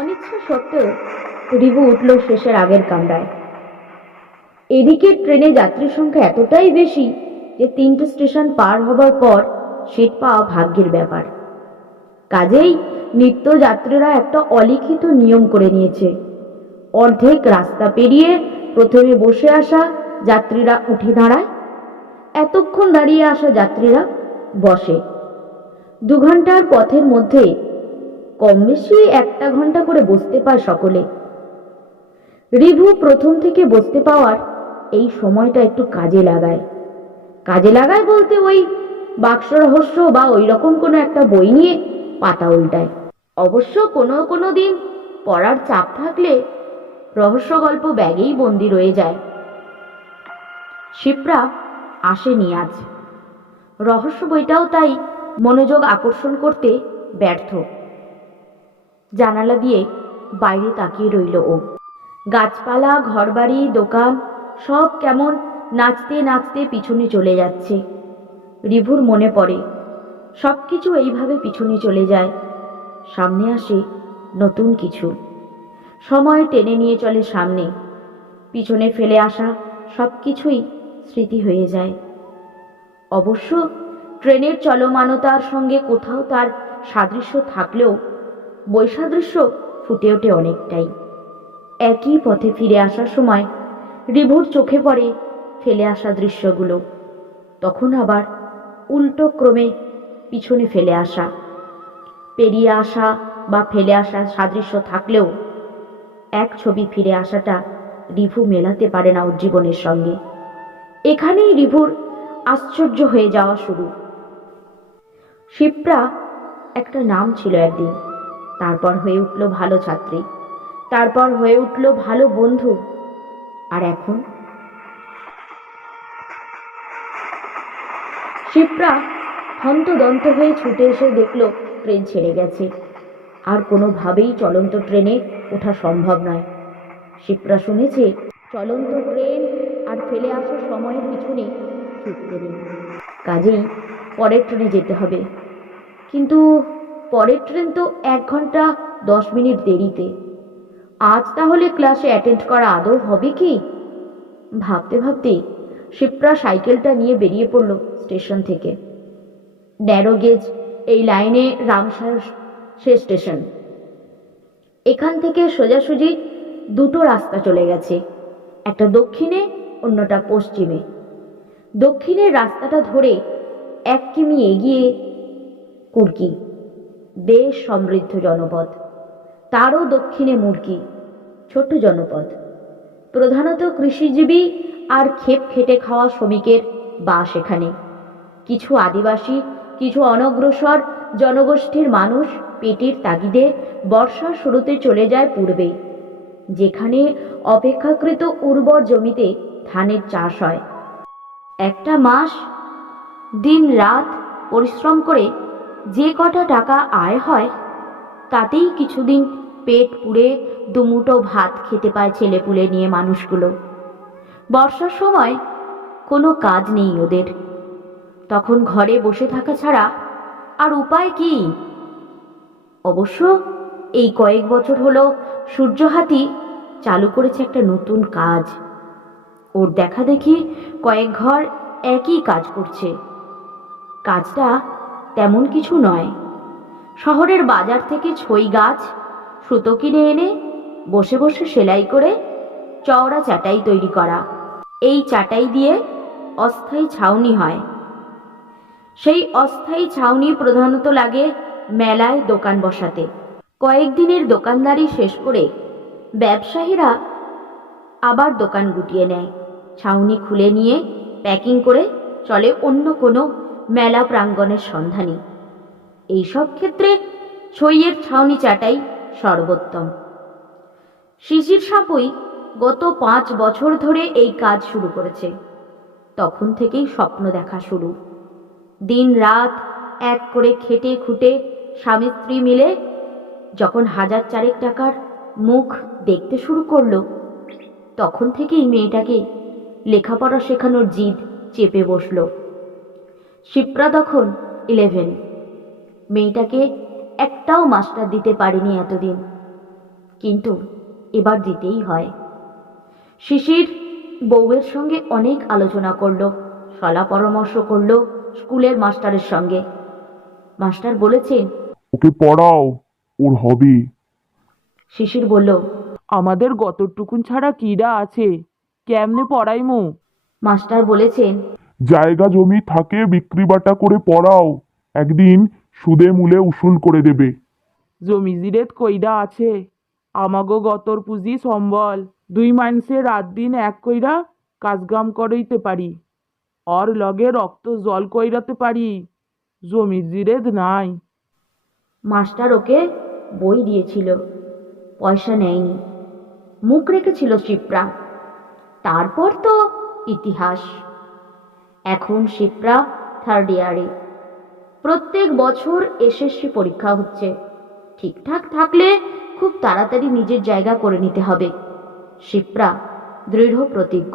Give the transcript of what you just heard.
অনিচ্ছা সত্ত্বেও রিভু উঠল শেষের আগের কামরায়। এদিকে ট্রেনে যাত্রীর সংখ্যা এতটাই বেশি যে তিনটে স্টেশন পার হবার পর সিট পাওয়া ভাগ্যের ব্যাপার। কাজেই নিত্য যাত্রীরা একটা অলিখিত নিয়ম করে নিয়েছে। অর্ধেক রাস্তা পেরিয়ে প্রথমে বসে আসা যাত্রীরা উঠে দাঁড়ায়, এতক্ষণ দাঁড়িয়ে আসা যাত্রীরা বসে। দু ঘণ্টার পথের মধ্যে কম বেশি একটা ঘণ্টা করে বসতে পায় সকলে। রিভু প্রথম থেকে বসতে পাওয়ার এই সময়টা একটু কাজে লাগায়। কাজে লাগায় বলতে ওই বাক্স রহস্য বা ওই রকম কোনো একটা বই নিয়ে পাতা উল্টায়। অবশ্য কোনো কোনো দিন পড়ার চাপ থাকলে রহস্য গল্প ব্যাগেই বন্দি রয়ে যায়। শিপ্রা আসেনি আজ। রহস্য বইটাও তাই মনোযোগ আকর্ষণ করতে ব্যর্থ। জানালা দিয়ে বাইরে তাকিয়ে রইল ও। গাছপালা, ঘরবাড়ি, দোকান, সব কেমন নাচতে নাচতে পিছনে চলে যাচ্ছে। রিভুর মনে পড়ে সব কিছু এইভাবে পিছনে চলে যায়। সামনে আসে নতুন কিছু। সময় টেনে নিয়ে চলে সামনে। পিছনে ফেলে আসা সব কিছুই স্মৃতি হয়ে যায়। অবশ্য ট্রেনের চলমানতার সঙ্গে কোথাও তার সাদৃশ্য থাকলেও বৈসাদৃশ্য ফুটে ওঠে অনেকটাই। একই পথে ফিরে আসার সময় রিভুর চোখে পড়ে ফেলে আসা দৃশ্যগুলো। তখন আবার উল্টো ক্রমে পিছনে ফেলে আসা, পেরিয়ে আসা বা ফেলে আসা সাদৃশ্য থাকলেও এক ছবি ফিরে আসাটা রিভু মেলাতে পারে না ওর জীবনের সঙ্গে। এখানেই রিভুর আশ্চর্য হয়ে যাওয়া শুরু। শিপ্রা একটা নাম ছিল একদিন। তারপর হয়ে উঠল ভালো ছাত্রী, তারপর হয়ে উঠল ভালো বন্ধু। আর এখন? শিপ্রা হন্তদন্ত হয়ে ছুটে এসে দেখল ট্রেন ছেড়ে গেছে। আর কোনোভাবেই চলন্ত ট্রেনে ওঠা সম্ভব নয়। শিপ্রা শুনেছে, চলন্ত ট্রেন আর ফেলে আসার সময়ের পিছনে ছুটতে নেই। কাজেই পরের ট্রেনে যেতে হবে। কিন্তু পরের ট্রেন তো এক ঘণ্টা, দশ মিনিট দেরিতে। আজ তাহলে ক্লাসে অ্যাটেন্ড করা আদৌ হবে কি? ভাবতে ভাবতে শিপ্রা সাইকেলটা নিয়ে বেরিয়ে পড়ল স্টেশন থেকে। ন্যারো গেজ, এই লাইনে রামসার শেষ স্টেশন। এখান থেকে সোজাসুজি দুটো রাস্তা চলে গেছে, একটা দক্ষিণে, অন্যটা পশ্চিমে। দক্ষিণের রাস্তাটা ধরে এক কিমি এগিয়ে কুর্কি বেশ সমৃদ্ধ জনপদ। তারও দক্ষিণে মুরকি ছোট্ট জনপদ। প্রধানত কৃষিজীবী আর ক্ষেপ খেটে খাওয়া শ্রমিকের বাস এখানে। কিছু আদিবাসী, কিছু অনগ্রসর জনগোষ্ঠীর মানুষ পেটের তাগিদে বর্ষার শুরুতে চলে যায় পূর্বে যেখানে অপেক্ষাকৃত উর্বর জমিতে ধানের চাষ হয়। একটা মাস, দিন রাত পরিশ্রম করে যে কটা টাকা আয় হয়, তাতেই কিছুদিন পেট পুড়ে দুমুটো ভাত খেতে পায় ছেলেপুলে নিয়ে মানুষগুলো। বর্ষার সময় কোনো কাজ নেই ওদের। তখন ঘরে বসে থাকা ছাড়া আর উপায় কি? অবশ্য এই কয়েক বছর হলো সূর্যহাতি চালু করেছে একটা নতুন কাজ। ওর দেখা দেখি কয়েক ঘর একই কাজ করছে। কাজটা তেমন কিছু নয়। শহরের বাজার থেকে ছই গাছ, সুতো কিনে এনে বসে বসে সেলাই করে চওড়া চাটাই তৈরি করা। এই চাটাই দিয়ে অস্থায়ী ছাউনি হয়। সেই অস্থায়ী ছাউনি প্রধানত লাগে মেলায় দোকান বসাতে। কয়েকদিনের দোকানদারি শেষ করে ব্যবসায়ীরা আবার দোকান গুটিয়ে নেয়। ছাউনি খুলে নিয়ে, প্যাকিং করে চলে অন্য কোনো মেলা প্রাঙ্গণের সন্ধানী। এইসব ক্ষেত্রে ছইয়ের ছাউনি চাটাই সর্বোত্তম। শিশির সাপুই গত পাঁচ বছর ধরে এই কাজ শুরু করেছে। তখন থেকেই স্বপ্ন দেখা শুরু। দিন রাত এক করে খেটে খুঁটে স্বামী স্ত্রী মিলে যখন হাজার চারেক টাকার মুখ দেখতে শুরু করল, তখন থেকেই মেয়েটাকে লেখাপড়া শেখানোর জিদ চেপে বসল। শিপ্রা তখন ইলেভেন মেয়েটাকে একটাও মাস্টার দিতে পারেনি এতদিন। কিন্তু এবার দিতেই হয়। শিশির বউয়ের সঙ্গে অনেক আলোচনা করল সলা পরামর্শ করল স্কুলের মাস্টারের সঙ্গে। মাস্টার বলেছেন ওকে পড়াও ওর হবে শিশির বলল আমাদের গতটুকুন ছাড়া কিরা আছে? কেমনে পড়াইমু? মাস্টার বলেছেন জায়গা জমি থাকে বিক্রি বাটা করে পড়াও। একদিন সুদে মূলে উসুল করে দেবে। জমি জিরেত কইরা আছে। আমাগো গতর পুঁজি সম্বল। দুই মাইনসে রাত দিন এক কইরা কাজকাম করাইতে পারি। অর লগে রক্ত জল কইরাতে পারি। জমি জিরেত নাই। মাস্টার ওকে বই দিয়েছিল। পয়সা নেয়নি। মুখ রেখেছিল শিপ্রা। তারপর তো ইতিহাস। এখন শিপ্রা থার্ড ইয়ারে প্রত্যেক বছর এসএসসি পরীক্ষা হচ্ছে। ঠিকঠাক থাকলে খুব তাড়াতাড়ি নিজের জায়গা করে নিতে হবে। শিপ্রা, দৃঢ় প্রতিজ্ঞ।